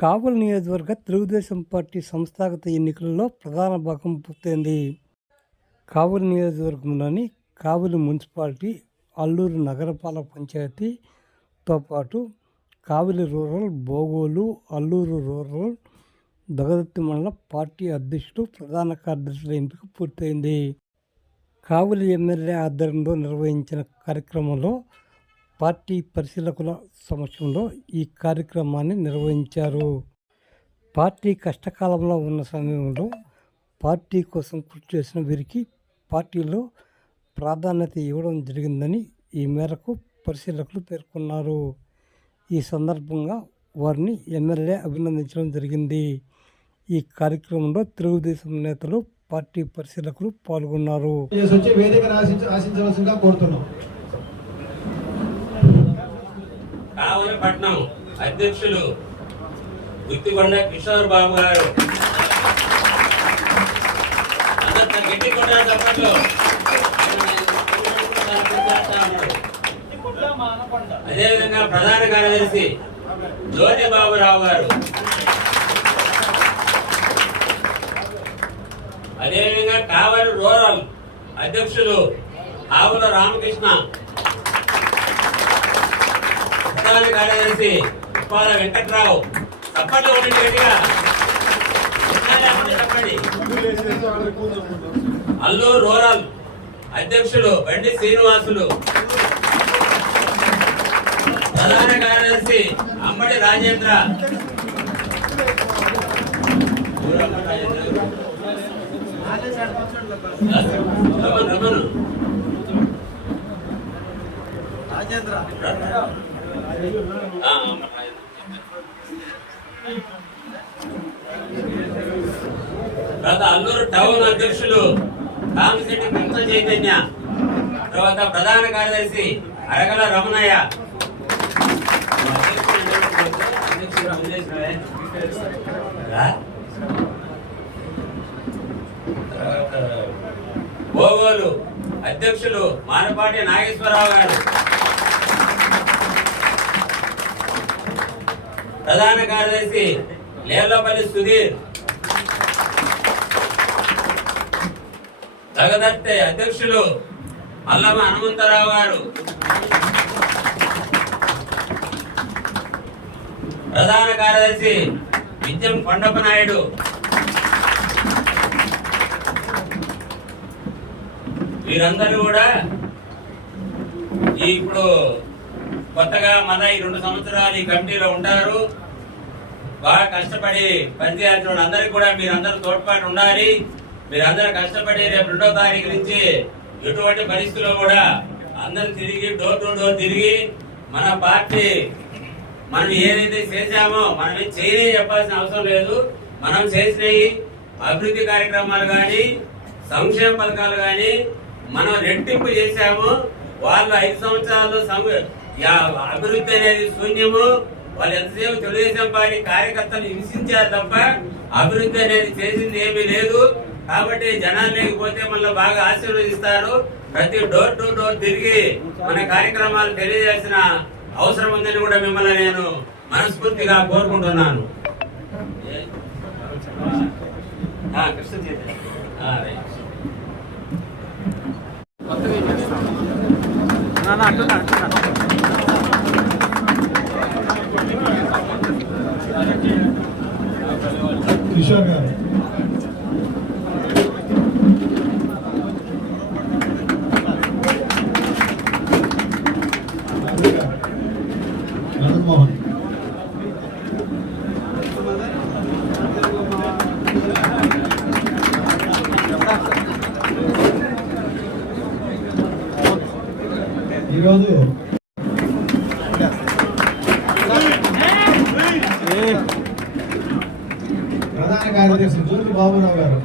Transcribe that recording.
కావలి నియోజకవర్గ తెలుగుదేశం పార్టీ సంస్థాగత ఎన్నికలలో ప్రధాన భాగం పూర్తయింది. కావలి నియోజకవర్గంలోని కావలి మున్సిపాలిటీ అల్లూరు నగరపాలక పంచాయతీతో పాటు కావలి రూరల్ బోగోలు అల్లూరు రూరల్ దగదత్తి మండల పార్టీ అధ్యక్షుడు ప్రధాన కార్యదర్శుల ఎంపిక పూర్తయింది. కావలి ఎమ్మెల్యే ఆధ్వర్యంలో నిర్వహించిన కార్యక్రమంలో పార్టీ పరిశీలకుల సమక్షంలో ఈ కార్యక్రమాన్ని నిర్వహించారు. పార్టీ కష్టకాలంలో ఉన్న సమయంలో పార్టీ కోసం కృషి చేసిన వీరికి పార్టీలో ప్రాధాన్యత ఇవ్వడం జరిగిందని ఈ మేరకు పరిశీలకులు పేర్కొన్నారు. ఈ సందర్భంగా వారిని ఎమ్మెల్యే అభినందించడం జరిగింది. ఈ కార్యక్రమంలో తెలుగుదేశం నేతలు పార్టీ పరిశీలకులు పాల్గొన్నారు. ఆశించవలసిందిగా కోరుతున్నాం. కావలపట్నం అధ్యక్షులు గుత్తికొండ కిషోర్ బాబు గారు. అంత గట్టి కొట్టారు చప్పట్లు అదేవిధంగా ప్రధాన కార్యదర్శి జోని బాబురావు గారు. అదేవిధంగా కావలి రూరల్ అధ్యక్షులు ఆవుల రామకృష్ణ. ప్రధాన కార్యదర్శి ఉప్పాల వెంకట్రావు తప్పట్లు ఉండండి గట్టిగా. చెప్పండి. అల్లూరు రూరల్ అధ్యక్షుడు బండి శ్రీనివాసులు. ప్రధాన కార్యదర్శి అమ్మడి రాజేంద్ర. రాజేంద్ర. తర్వాత అల్లూరు టౌన్ అధ్యక్షులు కామిశెట్టి కృష్ణ చైతన్య తర్వాత ప్రధాన కార్యదర్శి అరగల రమణయ్య. తర్వాత బోగోలు అధ్యక్షులు మానపాటి నాగేశ్వరరావు గారు. ప్రధాన కార్యదర్శి లేర్లపల్లి సుధీర్. జగదత్తే అధ్యక్షులు మల్లమ్మ హనుమంతరావు గారు. ప్రధాన కార్యదర్శి విద్యం కొండప్ప నాయుడు. వీరందరూ కూడా ఇప్పుడు కొత్తగా మన ఈ రెండు సంవత్సరాలు ఈ కమిటీలో ఉంటారు. బాగా కష్టపడి పనిచేయాల్సిన వాళ్ళందరికీ కూడా మీరందరూ తోడ్పాటు ఉండాలి. మీరందరూ కష్టపడి రేపు రెండో తారీఖు నుంచి ఎటువంటి పరిస్థితుల్లో కూడా అందరూ తిరిగి డోర్ టు డోర్ తిరిగి మన పార్టీ మనం ఏదైతే చేశామో మనం చేయలే చెప్పాల్సిన అవసరం లేదు. మనం చేసినవి అభివృద్ధి కార్యక్రమాలు కానీ సంక్షేమ పథకాలు కానీ మనం రెట్టింపు చేశాము. వాళ్ళు ఐదు సంవత్సరాల్లో సం- అభివృద్ధి అనేది శూన్యము. వాళ్ళు ఎంతసేపు తెలుగుదేశం పార్టీ కార్యకర్తలు హింసించారు తప్ప అభివృద్ధి అనేది చేసింది ఏమీ లేదు. కాబట్టి జనాలు లేకపోతే మళ్ళీ బాగా ఆశీర్వదిస్తారు. ప్రతి డోర్ టు డోర్ తిరిగి మన కార్యక్రమాలు తెలియజేసిన అవసరం ఉందని కూడా మిమ్మల్ని నేను మనస్ఫూర్తిగా కోరుకుంటున్నాను. ఆ, కృష్ణ చైతన్య. ఆ, రైట్. కిషోర్ గారు మదన్మోహన్ ఈరోజు ప్రధాన కార్యదర్శి జ్యోతి బాబురావు గారు.